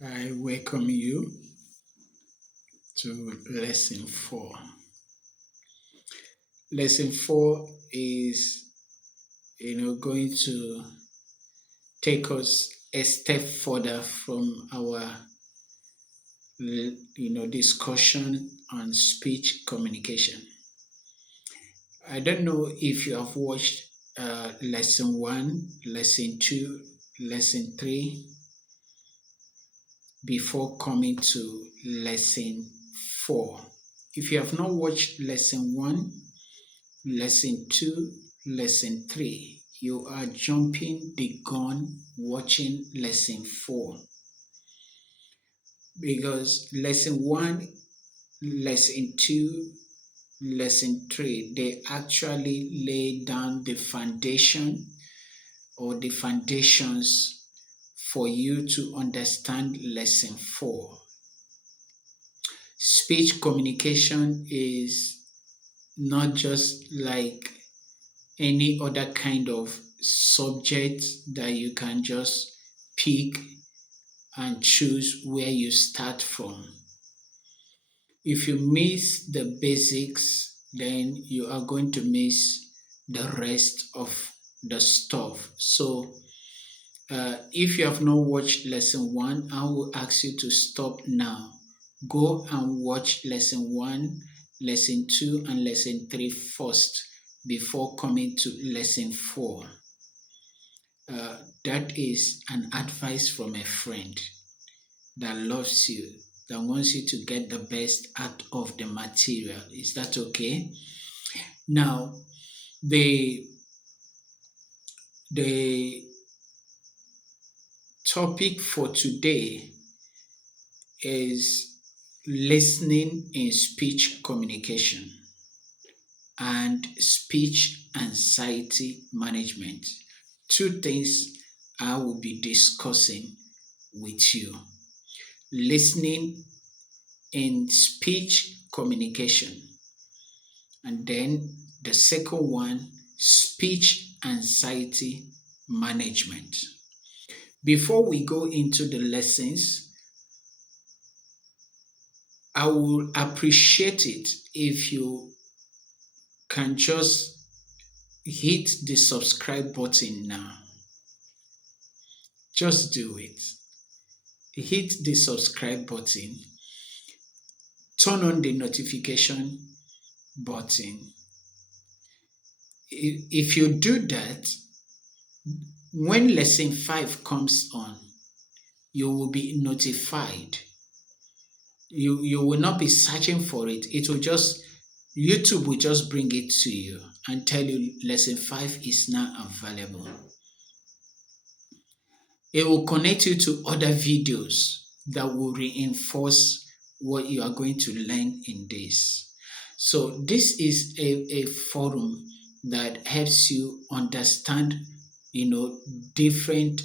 I welcome you to lesson 4. Lesson 4 is going to take us a step further from our discussion on speech communication. I don't know if you have watched lesson 1, lesson 2, lesson 3 before coming to lesson 4. If you have not watched lesson 1, lesson 2, lesson 3, you are jumping the gun watching lesson 4 because lesson 1, lesson 2, lesson 3, they actually lay down the foundation or the foundations for you to understand lesson 4. Speech communication is not just like any other kind of subject that you can just pick and choose where you start from. If you miss the basics, then you are going to miss the rest of the stuff. So, if you have not watched lesson 1, I will ask you to stop now. Go and watch lesson 1, lesson 2, and lesson 3 first before coming to lesson 4. That is an advice from a friend that loves you, that wants you to get the best out of the material. Is that okay? Now, the the topic for today is listening in speech communication and speech anxiety management. Two things I will be discussing with you. Listening in speech communication, and then the second one, speech anxiety management. Before we go into the lessons, I will appreciate it if you can just hit the subscribe button now. Just do it. Hit the subscribe button, turn on the notification button. If you do that, when lesson 5 comes on, you will be notified. You will not be searching for it. YouTube will just bring it to you and tell you lesson 5 is now available. It will connect you to other videos that will reinforce what you are going to learn in this. So this is a forum that helps you understand, different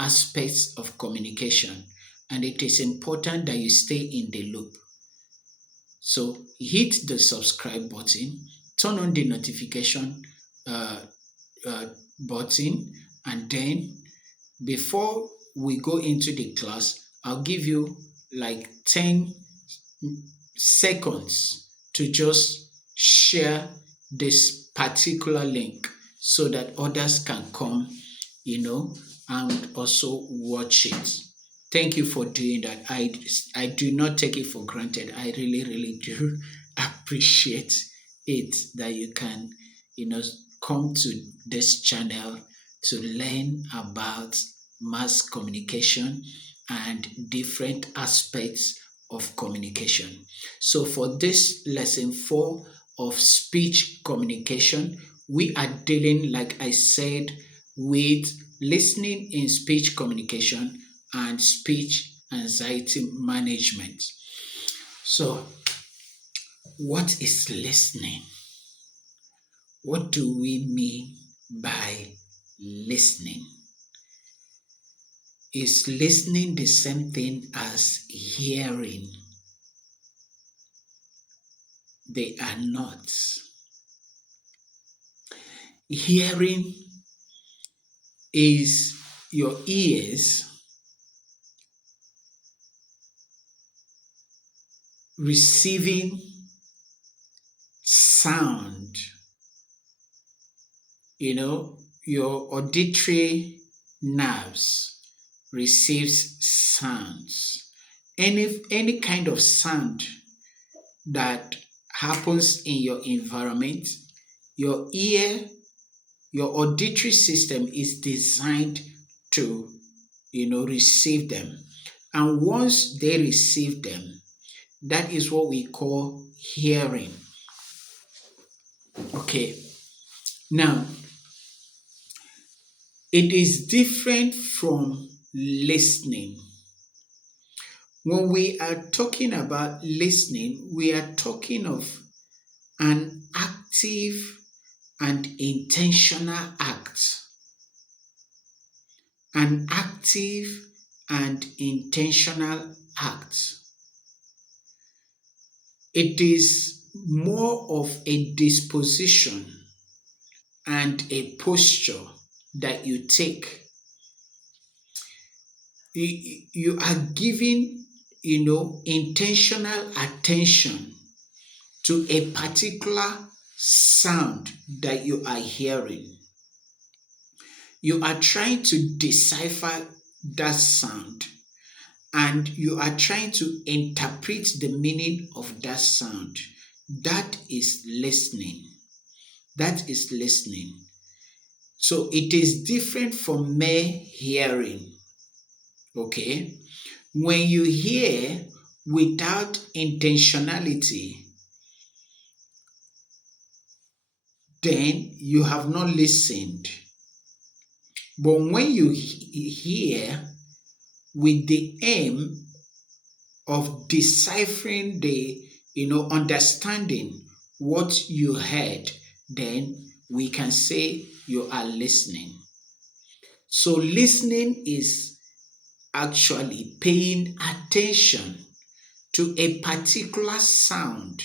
aspects of communication. And it is important that you stay in the loop. So hit the subscribe button, turn on the notification uh, button, and then before we go into the class, I'll give you like 10 seconds to just share this particular link so that others can come, and also watch it. Thank you for doing that. I do not take it for granted. I really, really do appreciate it that you can, come to this channel to learn about mass communication and different aspects of communication. So for this lesson 4 of speech communication, we are dealing, like I said, with listening in speech communication and speech anxiety management. So, what is listening? What do we mean by listening? Is listening the same thing as hearing? They are not. Hearing is your ears receiving sound, you know, your auditory nerves receives sounds. Any kind of sound that happens in your environment, your ear, your auditory system is designed to, receive them. And once they receive them, that is what we call hearing. Okay. Now, it is different from listening. When we are talking about listening, we are talking of an active and intentional act. An active and intentional act. It is more of a disposition and a posture that you take. You are giving, intentional attention to a particular sound that you are hearing. You are trying to decipher that sound, and you are trying to interpret the meaning of that sound. That is listening. That is listening. So it is different from mere hearing. Okay? When you hear without intentionality, then you have not listened. But when you hear with the aim of deciphering understanding what you heard, then we can say you are listening. So listening is actually paying attention to a particular sound.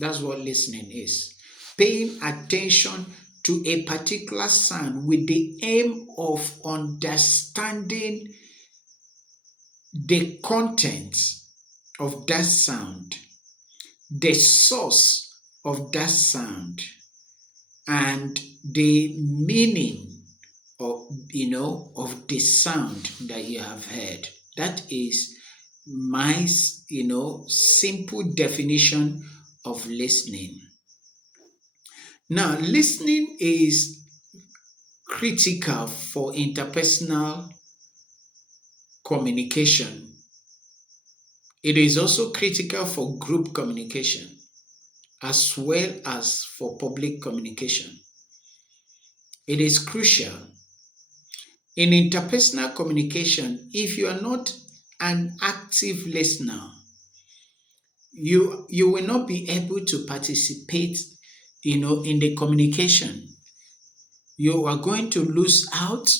That's what listening is. Paying attention to a particular sound with the aim of understanding the content of that sound, the source of that sound, and the meaning of the sound that you have heard. That is my simple definition of listening. Now, listening is critical for interpersonal communication. It is also critical for group communication as well as for public communication. It is crucial. In interpersonal communication, if you are not an active listener, you will not be able to participate in the communication. You are going to lose out,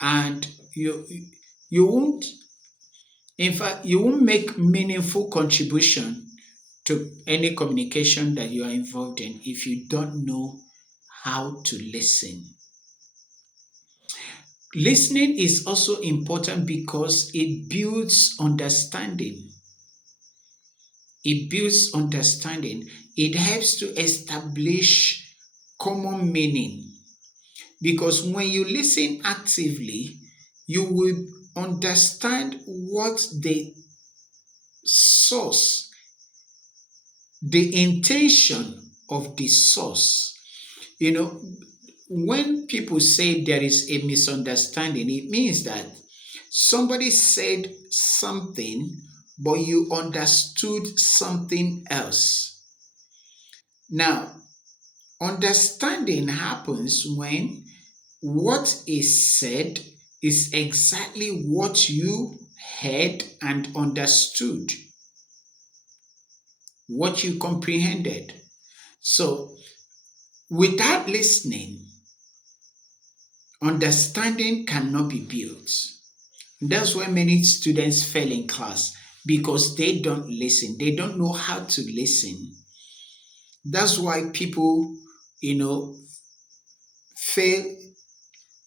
and you won't, in fact, you won't make meaningful contribution to any communication that you are involved in if you don't know how to listen. Listening is also important because it builds understanding. It builds understanding. It helps to establish common meaning. Because when you listen actively, you will understand what the source, the intention of the source. When people say there is a misunderstanding, it means that somebody said something, but you understood something else. Now, understanding happens when what is said is exactly what you heard and understood, what you comprehended. So, without listening, understanding cannot be built. That's why many students fail in class, because they don't listen. They don't know how to listen. That's why people, fail.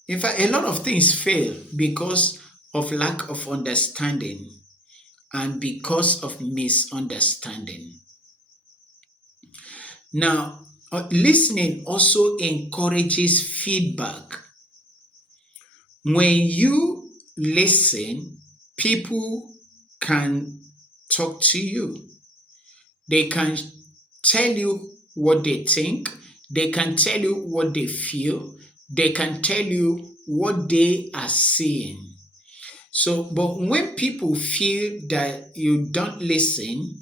In fact, a lot of things fail because of lack of understanding. and because of misunderstanding. Now, listening also encourages feedback. When you listen, people can talk to you. They can tell you what they think, they can tell you what they feel, they can tell you what they are seeing. So, but when people feel that you don't listen,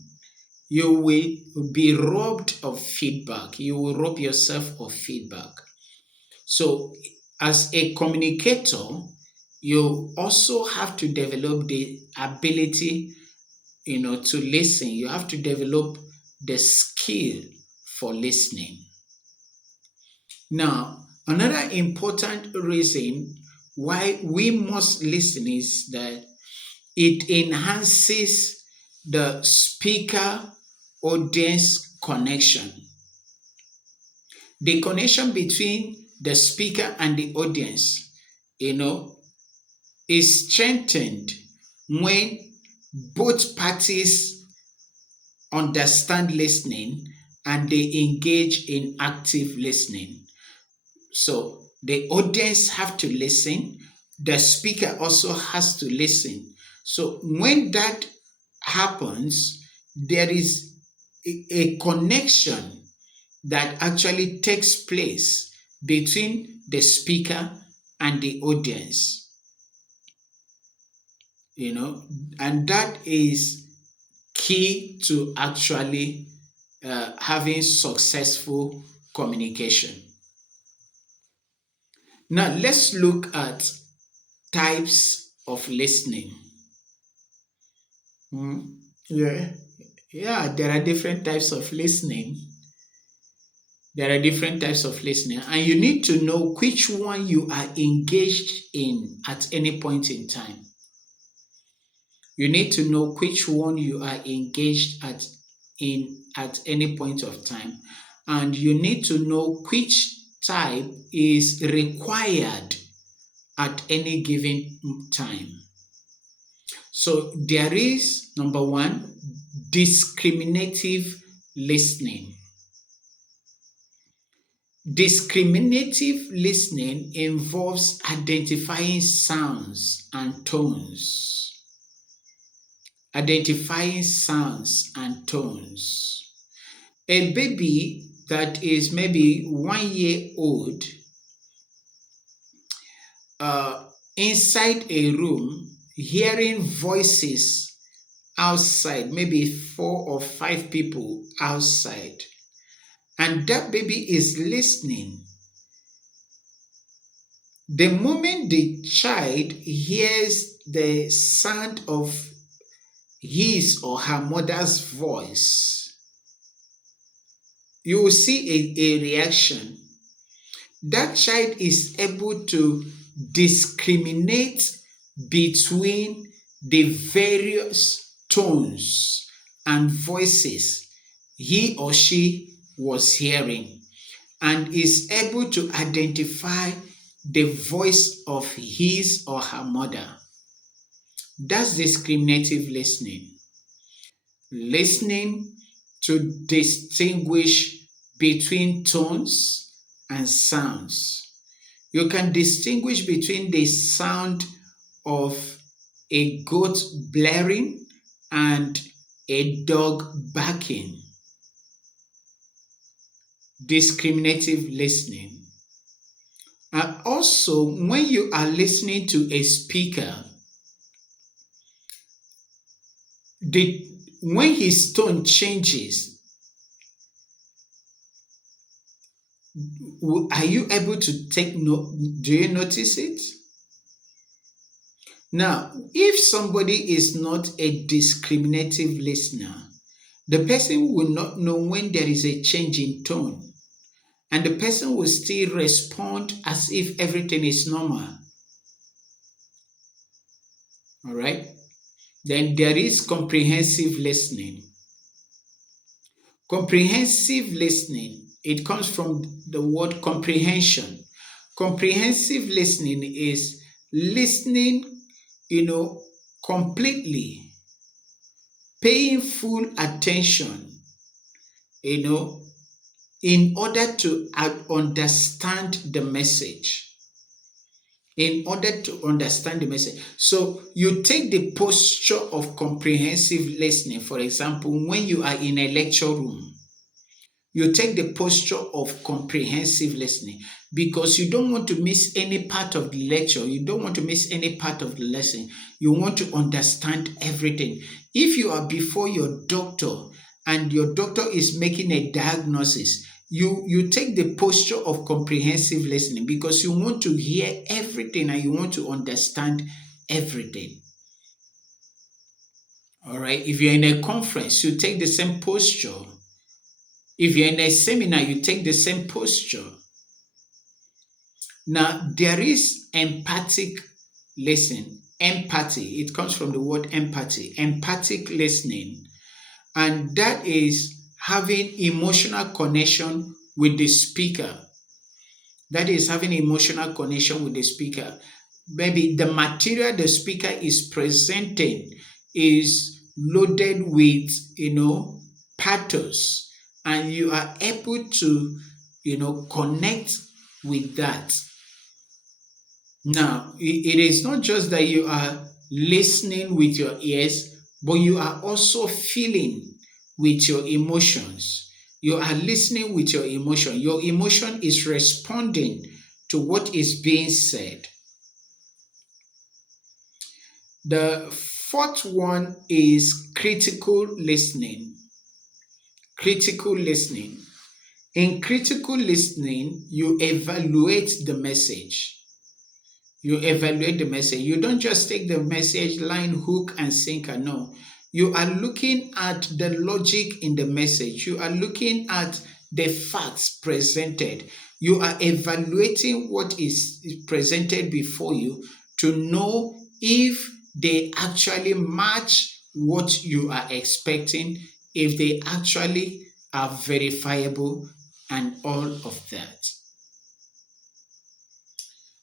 you will be robbed of feedback. You will rob yourself of feedback. So, as a communicator, you also have to develop the ability, to listen. You have to develop the skill for listening. Now, another important reason why we must listen is that it enhances the speaker audience connection. The connection between the speaker and the audience, you know, is strengthened when both parties understand listening and they engage in active listening. So the audience have to listen, the speaker also has to listen. So when that happens, there is a connection that actually takes place between the speaker and the audience, you know, and that is key to actually having successful communication. Now, let's look at types of listening. Hmm. Yeah, yeah, there are different types of listening. There are different types of listening, and you need to know which one you are engaged in at any point in time. You need to know which one you are engaged at any point of time, and you need to know which type is required at any given time. So there is number one, discriminative listening. Discriminative listening involves identifying sounds and tones. Identifying sounds and tones. A baby that is maybe 1 year old inside a room hearing voices outside, maybe 4 or 5 people outside, and that baby is listening. The moment the child hears the sound of his or her mother's voice, you will see a reaction. That child is able to discriminate between the various tones and voices he or she was hearing, and is able to identify the voice of his or her mother. That's discriminative listening. Listening to distinguish between tones and sounds. You can distinguish between the sound of a goat blaring and a dog barking. Discriminative listening. And also, when you are listening to a speaker, when his tone changes, are you able to take note? Do you notice it? Now, if somebody is not a discriminative listener, the person will not know when there is a change in tone, and the person will still respond as if everything is normal. All right? Then there is comprehensive listening. Comprehensive listening, it comes from the word comprehension. Comprehensive listening is listening, completely. paying full attention, you know, in order to understand the message. In order to understand the message. So you take the posture of comprehensive listening. For example, when you are in a lecture room, you take the posture of comprehensive listening because you don't want to miss any part of the lecture. You don't want to miss any part of the lesson. You want to understand everything. If you are before your doctor and your doctor is making a diagnosis, you take the posture of comprehensive listening because you want to hear everything and you want to understand everything. All right. If you're in a conference, you take the same posture. If you're in a seminar, you take the same posture. Now, there is empathic listening. Empathy, it comes from the word empathy, empathic listening. And that is having emotional connection with the speaker. That is having emotional connection with the speaker. Maybe the material the speaker is presenting is loaded with, pathos, and you are able to, connect with that. Now, it is not just that you are listening with your ears, but you are also feeling with your emotions. You are listening with your emotion. Your emotion is responding to what is being said. The fourth one is critical listening. Critical listening. In critical listening, you evaluate the message. You evaluate the message. You don't just take the message line, hook, and sinker. No. You are looking at the logic in the message. You are looking at the facts presented. You are evaluating what is presented before you to know if they actually match what you are expecting, if they actually are verifiable, and all of that.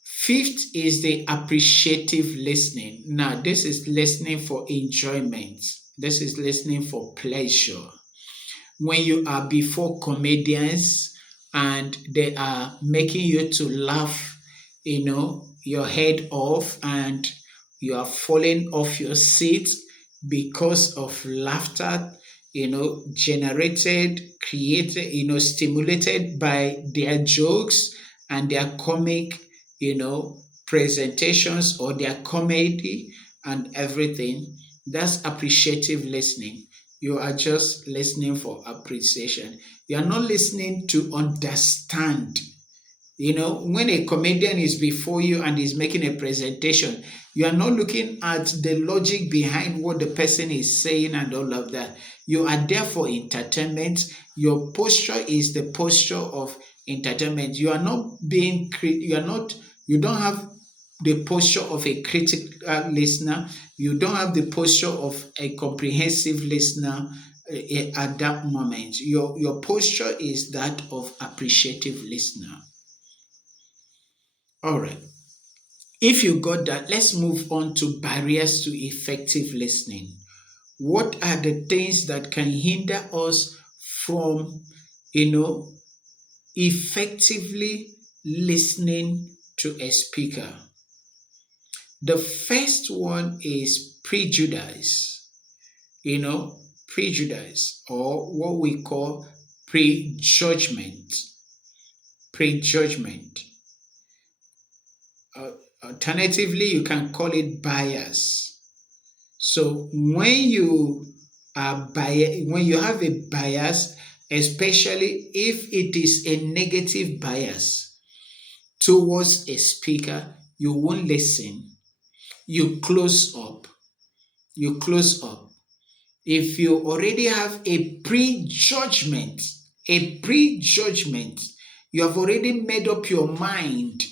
Fifth is the appreciative listening. Now, this is listening for enjoyment. This is listening for pleasure. When you are before comedians and they are making you to laugh, your head off and you are falling off your seat because of laughter, generated, created, stimulated by their jokes and their comic, presentations or their comedy and everything. That's appreciative listening. You are just listening for appreciation. You are not listening to understand. When a comedian is before you and is making a presentation, you are not looking at the logic behind what the person is saying and all of that. You are there for entertainment. Your posture is the posture of entertainment. You are not you don't have the posture of a critical listener. You don't have the posture of a comprehensive listener at that moment. Your posture is that of appreciative listener. All right. If you got that, let's move on to barriers to effective listening. What are the things that can hinder us from, effectively listening to a speaker? The first one is prejudice, prejudice, or what we call prejudgment. Prejudgment. Alternatively, you can call it bias. So when you when you have a bias, especially if it is a negative bias towards a speaker, you won't listen. You close up. You close up. If you already have a prejudgment, you have already made up your mind.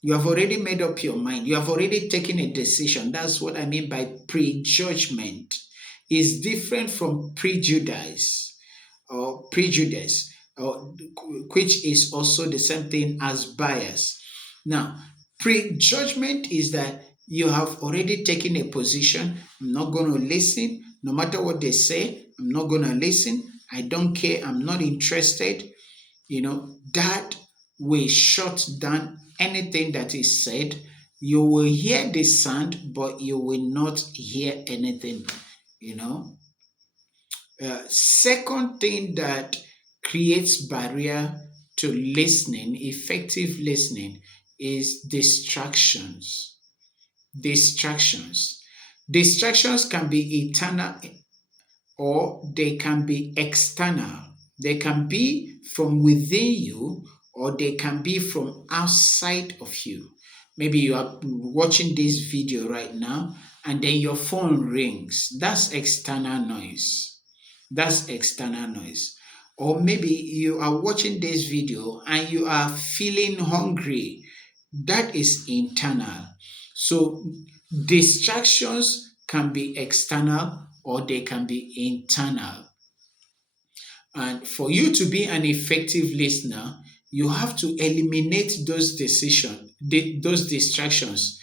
You have already made up your mind. You have already taken a decision. That's what I mean by prejudgment. It's different from prejudice or prejudice, which is also the same thing as bias. Now, prejudgment is that you have already taken a position. I'm not going to listen. No matter what they say, I'm not going to listen. I don't care. I'm not interested. That will shut down anything that is said. You will hear the sound, but you will not hear anything. You know, Second thing that creates barrier to listening, effective listening, is distractions. Distractions. Distractions can be internal or they can be external. They can be from within you or they can be from outside of you. Maybe you are watching this video right now and then your phone rings. That's external noise. That's external noise. Or maybe you are watching this video and you are feeling hungry. That is internal. So distractions can be external or they can be internal. And for you to be an effective listener, you have to eliminate those distractions,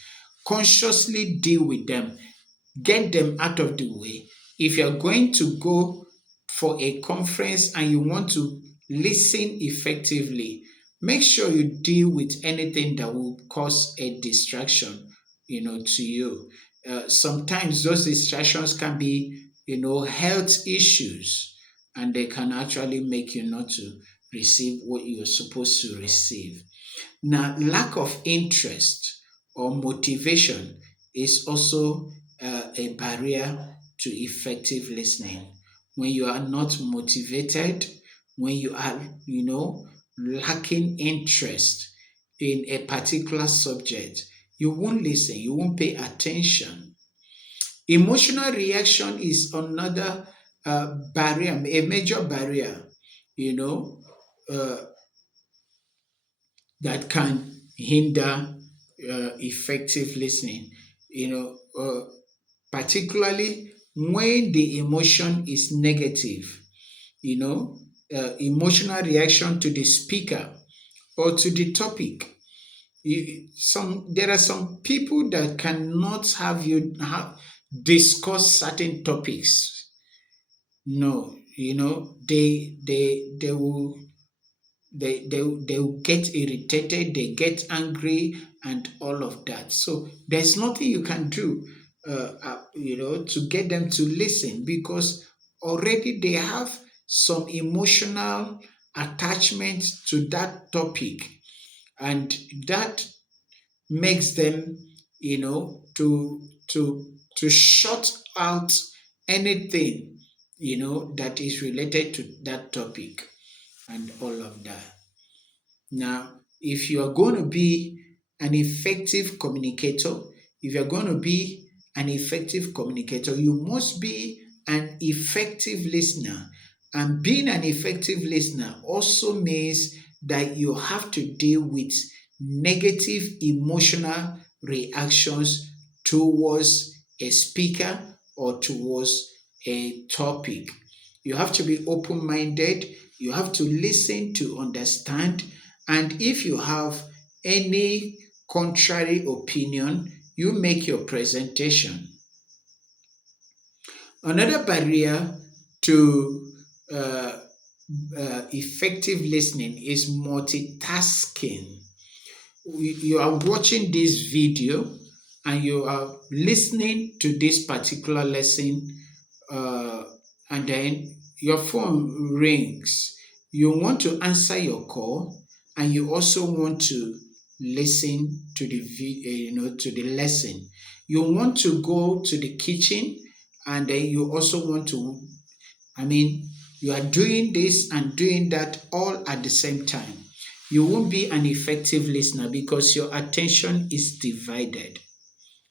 consciously deal with them, get them out of the way. If you're going to go for a conference and you want to listen effectively, make sure you deal with anything that will cause a distraction, to you. Sometimes those distractions can be, health issues, and they can actually make you not to receive what you're supposed to receive. Now, lack of interest or motivation is also a barrier to effective listening. When you are not motivated, when you are, lacking interest in a particular subject, you won't listen, you won't pay attention. Emotional reaction is another barrier, a major barrier, you know, uh, that can hinder effective listening. You know, particularly when the emotion is negative. Emotional reaction to the speaker or to the topic. There are some people that cannot discuss certain topics. No, they will they'll get irritated, they get angry, and all of that. So there's nothing you can do, to get them to listen, because already they have some emotional attachment to that topic, and that makes them, to shut out anything, that is related to that topic and all of that. Now, if you are going to be an effective communicator, if you're going to be an effective communicator, you must be an effective listener. And being an effective listener also means that you have to deal with negative emotional reactions towards a speaker or towards a topic. You have to be open minded. You have to listen to understand. And if you have any contrary opinion, you make your presentation. Another barrier to uh, effective listening is multitasking. You are watching this video and you are listening to this particular lesson, uh, and then your phone rings. You want to answer your call, and you also want to listen to to the lesson. You want to go to the kitchen, and then you also want to, you are doing this and doing that all at the same time. You won't be an effective listener because your attention is divided.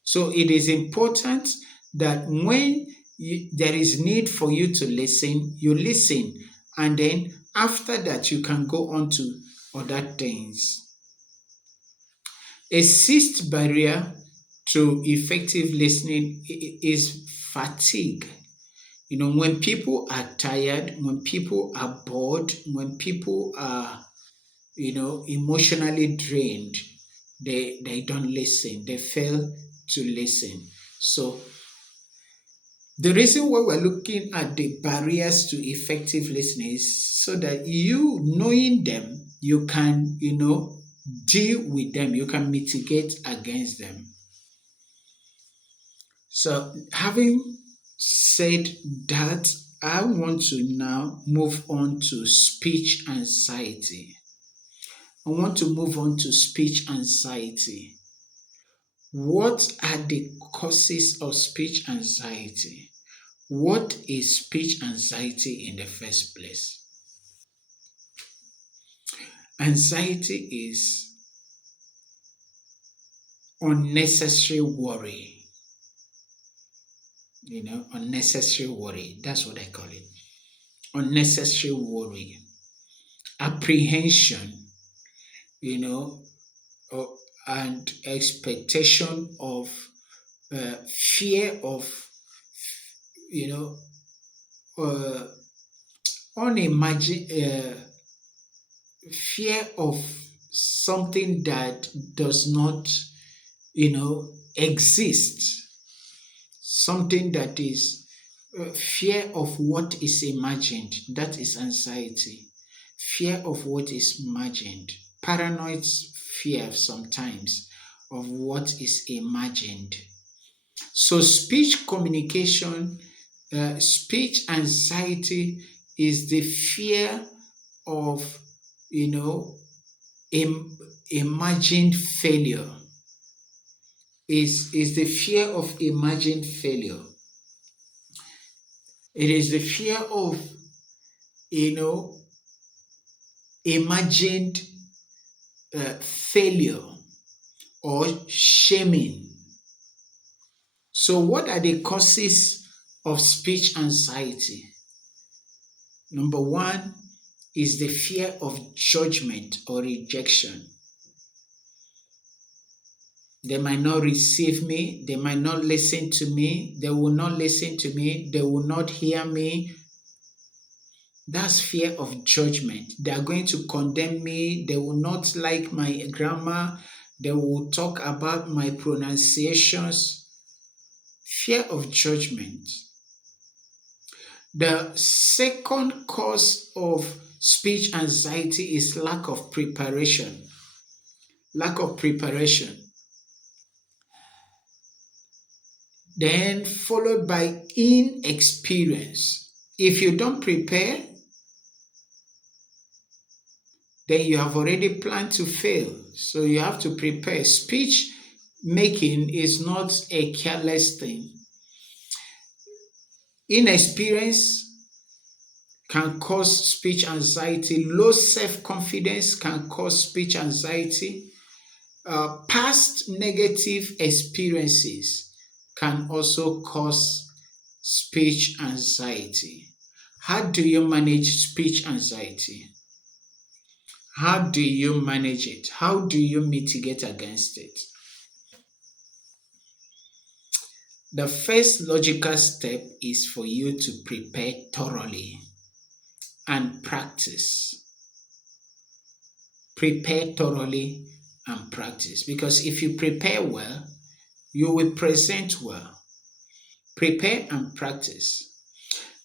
So it is important that when there is need for you to listen, you listen. And then after that, you can go on to other things. A sixth barrier to effective listening is fatigue. When people are tired, when people are bored, when people are, emotionally drained, they don't listen. They fail to listen. So The reason why we're looking at the barriers to effective listening is so that you, knowing them, you can, deal with them, you can mitigate against them. So, having said that, I want to now move on to speech anxiety. I want to move on to speech anxiety. What are the causes of speech anxiety? What is speech anxiety in the first place? Anxiety is unnecessary worry. Unnecessary worry. That's what I call it. Unnecessary worry. Apprehension, you know, uh, and expectation of fear of, you know, uh, unimagine, fear of something that does not, exist. Something that is fear of what is imagined. That is anxiety. Fear of what is imagined. Paranoid fear sometimes of what is imagined. So, speech communication, speech anxiety is the fear of, you know, imagined failure. Is the fear of imagined failure. It is the fear of, you know, imagined failure or shaming. So, what are the causes of speech anxiety? Number one is the fear of judgment or rejection. They might not receive me, they might not listen to me, they will not listen to me, they will not hear me. That's fear of judgment. They are going to condemn me, they will not like my grammar, they will talk about my pronunciations. Fear of judgment. The second cause of speech anxiety is lack of preparation. Lack of preparation. Then followed by inexperience. If you don't prepare, then you have already planned to fail. So you have to prepare. Speech making is not a careless thing. Inexperience can cause speech anxiety. Low self-confidence can cause speech anxiety. Past negative experiences can also cause speech anxiety. How do you manage speech anxiety? How do you manage it? How do you mitigate against it? The first logical step is for you to prepare thoroughly and practice. Prepare thoroughly and practice. Because if you prepare well, you will present well. Prepare and practice.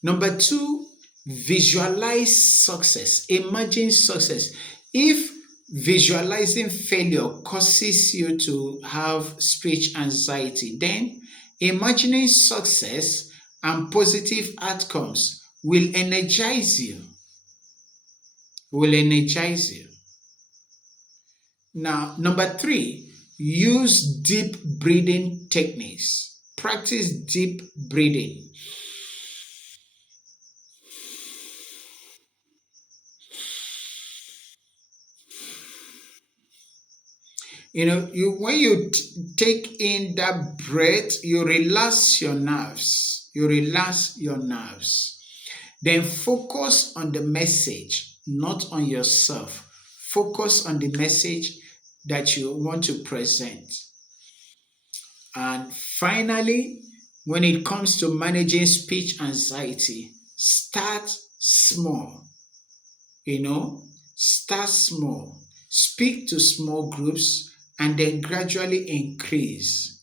Number two, visualize success. Imagine success. If visualizing failure causes you to have speech anxiety, then imagining success and positive outcomes will energize you. Will energize you. Now, number three, use deep breathing techniques. Practice deep breathing. When you take in that breath, you relax your nerves. You relax your nerves. Then focus on the message, not on yourself. Focus on the message that you want to present. And finally, when it comes to managing speech anxiety, start small. Start small. Speak to small groups and then gradually increase.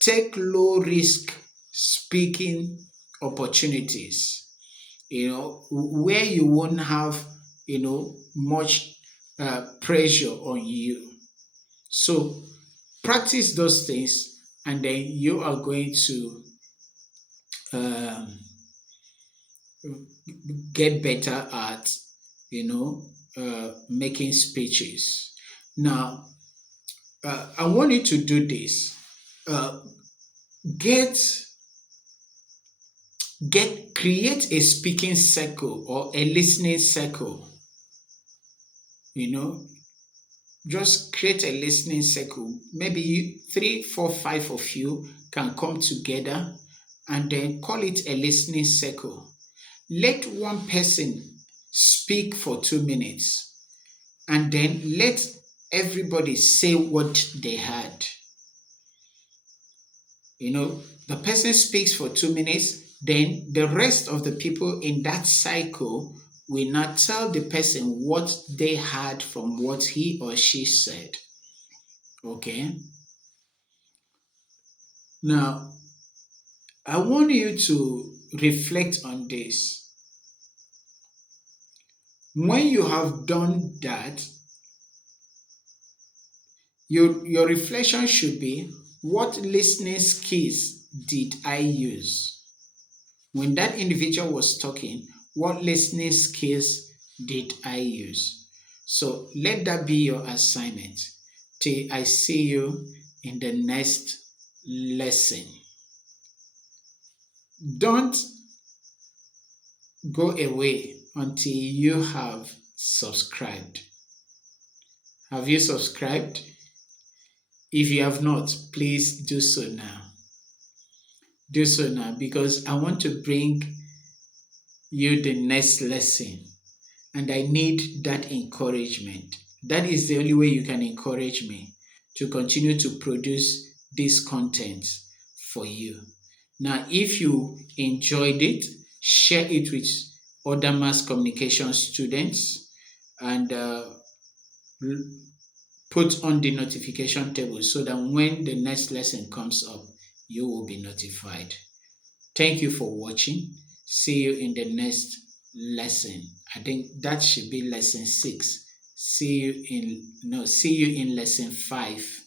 Take low risk speaking opportunities, where you won't have, much pressure on you. So practice those things, and then you are going to um, get better at, making speeches. Now, I want you to do this. Uh, get create a speaking circle or a listening circle. You know, just create a listening circle. Maybe you, three, four, five of you can come together and then call it a listening circle. Let one person speak for 2 minutes, and then let everybody say what they had. The person speaks for 2 minutes, then the rest of the people in that cycle will not tell the person what they had from what he or she said. Okay? Now, I want you to reflect on this. When you have done that, your reflection should be, what listening skills did I use? When that individual was talking, what listening skills did I use? So let that be your assignment. Till I see you in the next lesson. Don't go away until you have subscribed. Have you subscribed? If you have not, please do so now. Do so now, because I want to bring you the next lesson, and I need that encouragement. That is the only way you can encourage me to continue to produce this content for you. Now, if you enjoyed it, share it with other mass communication students, and put on the notification table so that when the next lesson comes up, you will be notified. Thank you for watching. See you in the next lesson. I think that should be lesson 6. See you in lesson 5.